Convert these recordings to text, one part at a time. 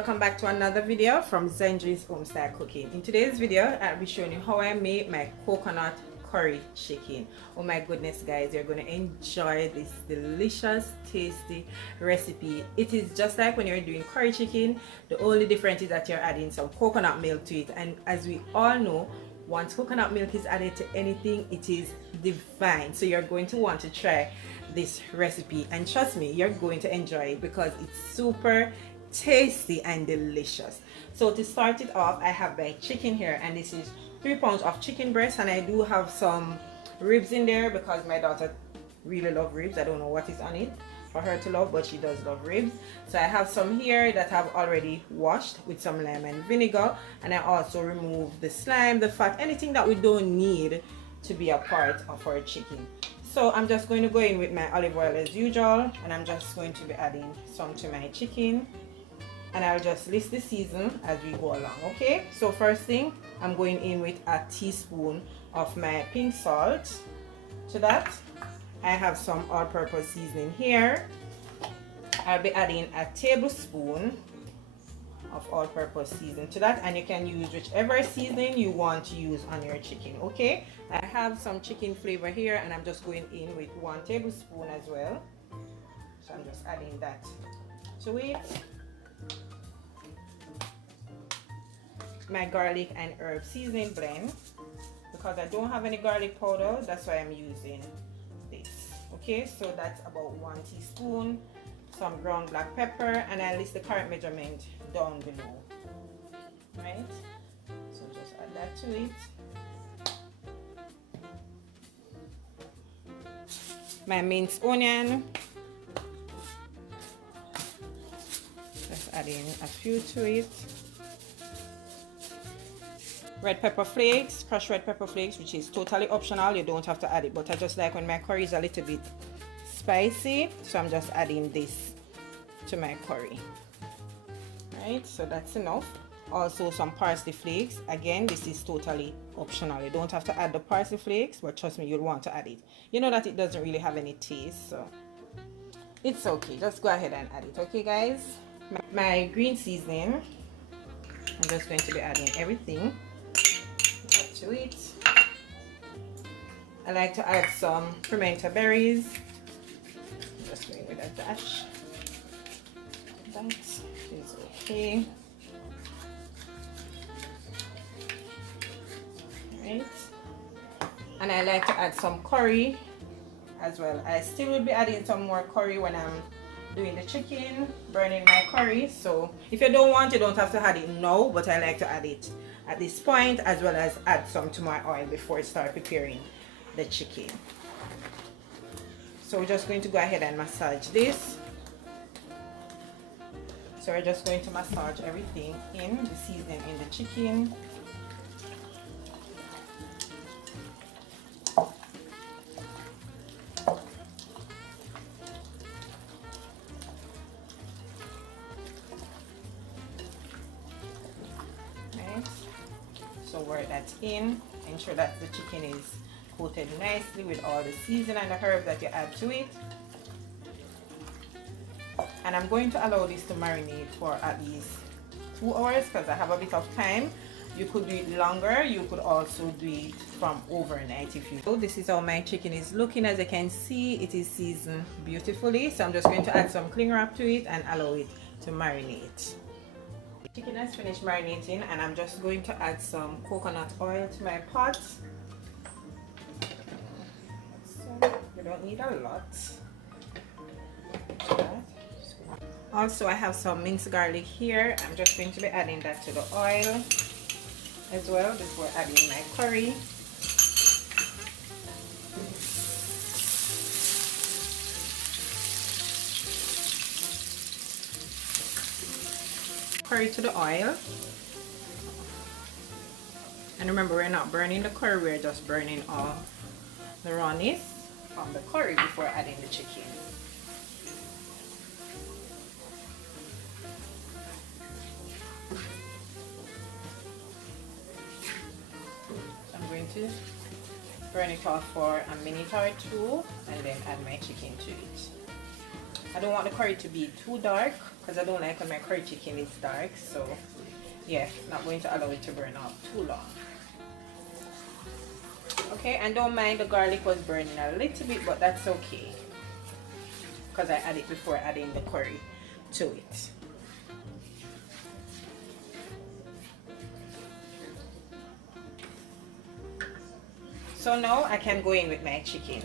welcome back to another video from Zenji's Homestyle Cooking. In today's video, I'll be showing you how I made my coconut curry chicken. Oh my goodness guys, you're going to enjoy this delicious, tasty recipe. It is just like when you're doing curry chicken. The only difference is that you're adding some coconut milk to it, and as we all know, once coconut milk is added to anything, it is divine. So you're going to want to try this recipe, and trust me, you're going to enjoy it because it's super tasty and delicious. So to start it off, I have my chicken here, and this is 3 pounds of chicken breast, and I do have some ribs in there because my daughter really loves ribs. I don't know what is on it for her to love, but she does love ribs. So I have some here that I've already washed with some lime and vinegar, and I also remove the slime, the fat, anything that we don't need to be a part of our chicken. So I'm just going to go in with my olive oil as usual, and I'm just going to be adding some to my chicken, and I'll just list the season as we go along. Okay, so first thing, I'm going in with a teaspoon of my pink salt. To that, I have some all-purpose seasoning here. I'll be adding a tablespoon of all-purpose seasoning to that, and you can use whichever seasoning you want to use on your chicken. Okay, I have some chicken flavor here, and I'm just going in with 1 tablespoon as well. So I'm just adding that to it. My garlic and herb seasoning blend, because I don't have any garlic powder, that's why I'm using this. Okay, so that's about 1 teaspoon. Some ground black pepper, and I list the correct measurement down below. Right, so just add that to it. My minced onion, just adding a few to it. Red pepper flakes, crushed red pepper flakes, which is totally optional, you don't have to add it, but I just like when my curry is a little bit spicy, so I'm just adding this to my curry. Right, so that's enough. Also some parsley flakes. Again, this is totally optional, you don't have to add the parsley flakes, but trust me, you'll want to add it. You know that it doesn't really have any taste, so it's okay, just go ahead and add it. Okay guys, my green seasoning, I'm just going to be adding everything to it. I like to add some pimento berries. Just going with a dash. That is okay. Right. And I like to add some curry as well. I still will be adding some more curry when I'm doing the chicken, burning my curry. So if you don't want, you don't have to add it now, but I like to add it at this point, as well as add some to my oil before I start preparing the chicken. So we're just going to go ahead and massage this. So we're just going to massage everything in the seasoning in the chicken. So where that's in, ensure that the chicken is coated nicely with all the seasoning and the herb that you add to it. And I'm going to allow this to marinate for at least 2 hours because I have a bit of time. You could do it longer, you could also do it from overnight if you. So this is how my chicken is looking. As you can see, it is seasoned beautifully. So I'm just going to add some cling wrap to it and allow it to marinate. Chicken has finished marinating, and I'm just going to add some coconut oil to my pot. So you don't need a lot. Also, I have some minced garlic here. I'm just going to be adding that to the oil as well before adding my curry. Curry to the oil, and remember, we're not burning the curry, we're just burning off the rawness from the curry before adding the chicken. So I'm going to burn it off for a minute or 2 and then add my chicken to it. I don't want the curry to be too dark because I don't like when my curry chicken is dark. So yeah, not going to allow it to burn off too long. Okay, and don't mind the garlic was burning a little bit, but that's okay because I add it before adding the curry to it. So now I can go in with my chicken.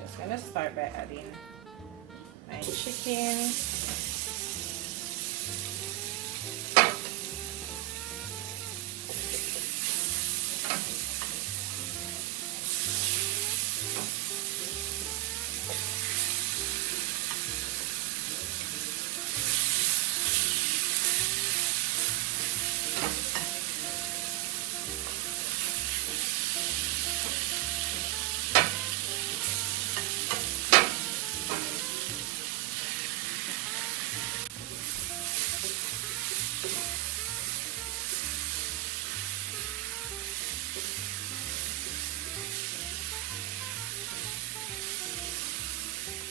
Just gonna start by adding my chicken.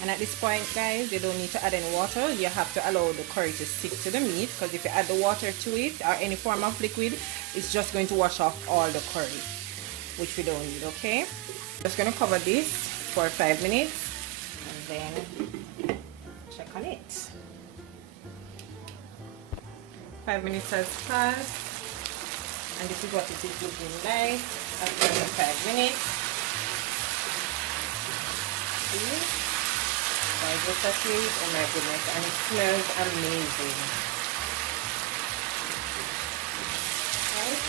And at this point, guys, you don't need to add any water. You have to allow the curry to stick to the meat, because if you add the water to it or any form of liquid, it's just going to wash off all the curry, which we don't need. Okay, just going to cover this for 5 minutes and then check on it. 5 minutes has passed, and this is what it is looking like after the 5 minutes. See? Oh my goodness, and it smells amazing. Right.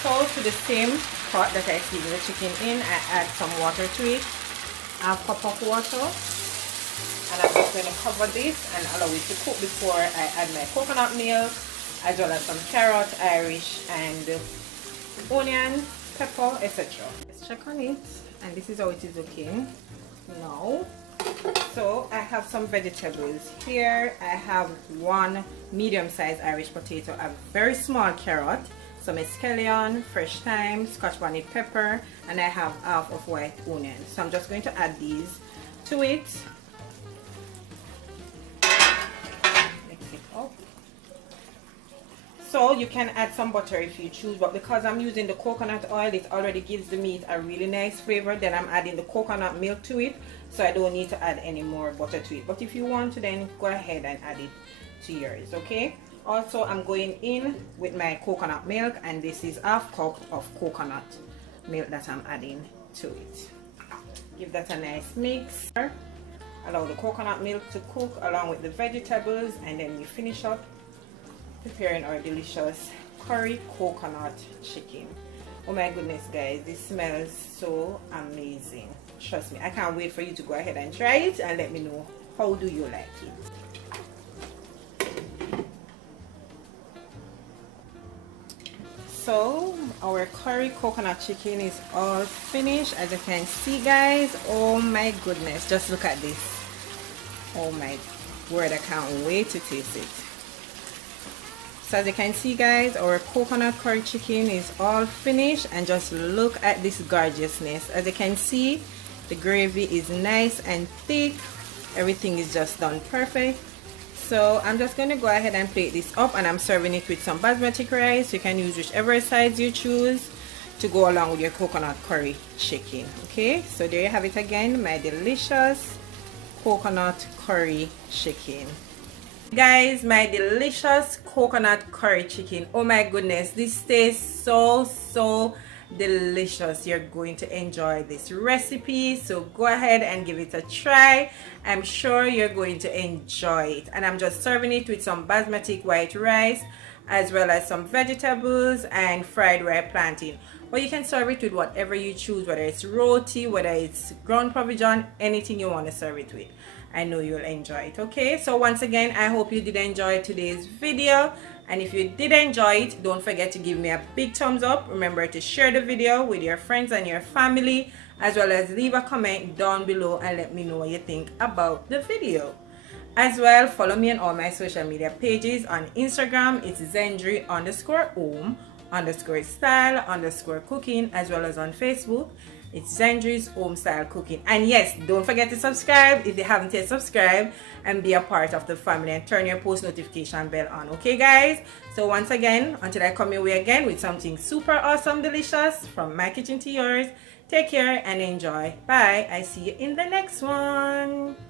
So to the same pot that I seasoned the chicken in, I add some water to it, half cup of water, and I'm just going to cover this and allow it to cook before I add my coconut milk, as well as some carrot, Irish, and onion, pepper, etc. Let's check on it. And this is how it is looking now. So I have some vegetables here. I have one medium-sized Irish potato, a very small carrot, some scallion, fresh thyme, scotch bonnet pepper, and I have half of white onion. So I'm just going to add these to it. Mix it up. So you can add some butter if you choose, but because I'm using the coconut oil, it already gives the meat a really nice flavor. Then I'm adding the coconut milk to it, so I don't need to add any more butter to it. But if you want to, then go ahead and add it to yours. Okay, also I'm going in with my coconut milk, and this is half cup of coconut milk that I'm adding to it. Give that a nice mix. Allow the coconut milk to cook along with the vegetables, and then we finish up preparing our delicious curry coconut chicken. Oh my goodness, guys, this smells so amazing. Trust me, I can't wait for you to go ahead and try it and let me know how do you like it. So our curry coconut chicken is all finished, as you can see, guys. Oh my goodness, just look at this. Oh my word, I can't wait to taste it. So as you can see, guys, our coconut curry chicken is all finished, and just look at this gorgeousness. As you can see, the gravy is nice and thick. Everything is just done perfect. So I'm just going to go ahead and plate this up, and I'm serving it with some basmati rice. You can use whichever sides you choose to go along with your coconut curry chicken. Okay, so there you have it again, my delicious coconut curry chicken. Guys, my delicious coconut curry chicken. Oh my goodness, this tastes so delicious. You're going to enjoy this recipe, so go ahead and give it a try. I'm sure you're going to enjoy it. And I'm just serving it with some basmati white rice, as well as some vegetables and fried ripe plantain. Or you can serve it with whatever you choose, whether it's roti, whether it's ground parmesan, anything you want to serve it with. I know you'll enjoy it. Okay, so once again, I hope you did enjoy today's video, and if you did enjoy it, don't forget to give me a big thumbs up. Remember to share the video with your friends and your family, as well as leave a comment down below and let me know what you think about the video. As well, follow me on all my social media pages. On Instagram, it's Zendry_home_style_cooking, as well as on Facebook, It's Zandri's Home Style Cooking. And yes, don't forget to subscribe if you haven't yet subscribed, and be a part of the family and turn your post notification bell on. Okay guys, so once again, until I come your way again with something super awesome delicious from my kitchen to yours, take care and enjoy. Bye. I see you in the next one.